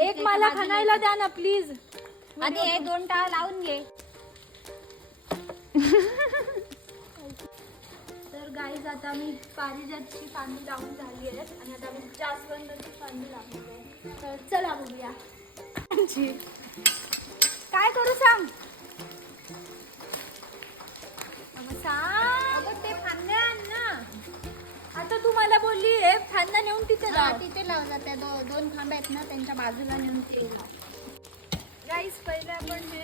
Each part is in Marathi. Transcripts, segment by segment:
एक मला खानायला द्या ना प्लीज. आधी हे 2 टाळ लावून घे. तर गाईज आता मी पारिजातची फांदी लावून झाली आहे आणि आता मी जास्वंदाची फांदी लावली आहे. तर चला बघूया काय करू सांग. सांग ते फांद्या आण ना. आता तू मला बोलली आहे फांदा नेऊन तिथे लाव. तिथे लाव जाते. 2 खांब आहेत ना त्यांच्या बाजूला नेऊन ते लाव. गाईज पहिले आपण हे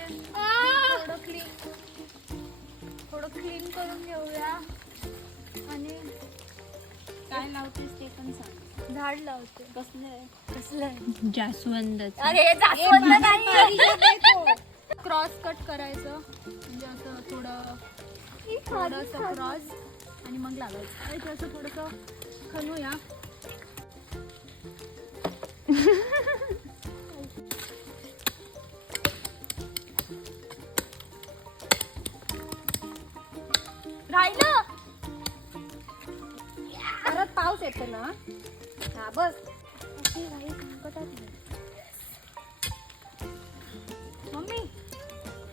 थोडं क्लीन करून घेऊया आणि काय लावतेस ते पण सांग. झाड लावते. कसलं जास्वंद. अरे जास्वंद नाही. क्रॉस कट करायचं म्हणजे असं थोडंसं क्रॉस आणि मग लावायचं. आणि असं थोडंसं खणूया. राहिलं. परत पाऊस येतो ना. हा बस. मम्मी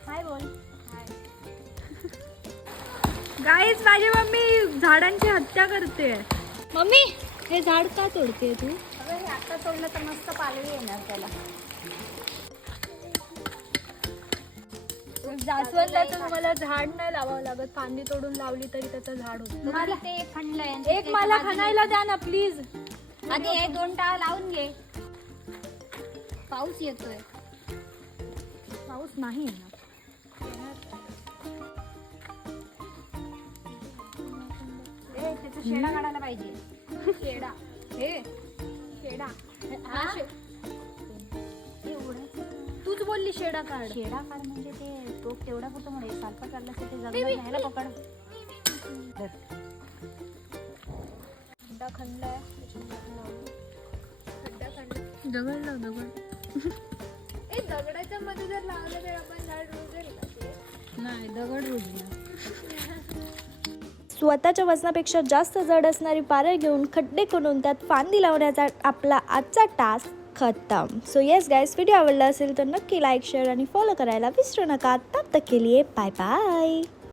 हाय बोल. गाईज माझी मम्मी झाडांची हत्या करते. मम्मी हे झाड का तोडते तू. अगं हे आता तोडलं तर मस्त पालवी येणार त्याला. जास्वंदाचं तुम्हाला झाड नाही लावावं लागत. फांदी तोडून लावली तरी त्याचं झाड होतं. मला ते खणलंय. एक मला खानायला द्या ना प्लीज. आधी हे 2 टाळ लावून घे. पाऊस येतोय. पाऊस नाही येणार. त्याचा शेडा काढायला पाहिजे. शेडा शेडा तूच बोलली शेडा काढ. शेडा काढ म्हणजे ते टोक तेवढा कुठं म्हणा. सारखं काढलं तर ते जगलं न्यायला पकड. खड्डा खणलाय. दगड लाव दगड. दगडाच्या मध्ये जर लावलं तर आपण झाड रुजेल का ते. नाही दगड रुजणार. स्वतःच्या वजनापेक्षा जास्त जड असणारी पारं घेऊन खड्डे करून त्यात फांदी लावण्याचा आपला आजचा टास्क खतम. सो येस गाइस, व्हिडिओ आवडला असेल तर नक्की लाईक शेअर आणि फॉलो करायला विसरू नका. तब तक के लिए बाय बाय.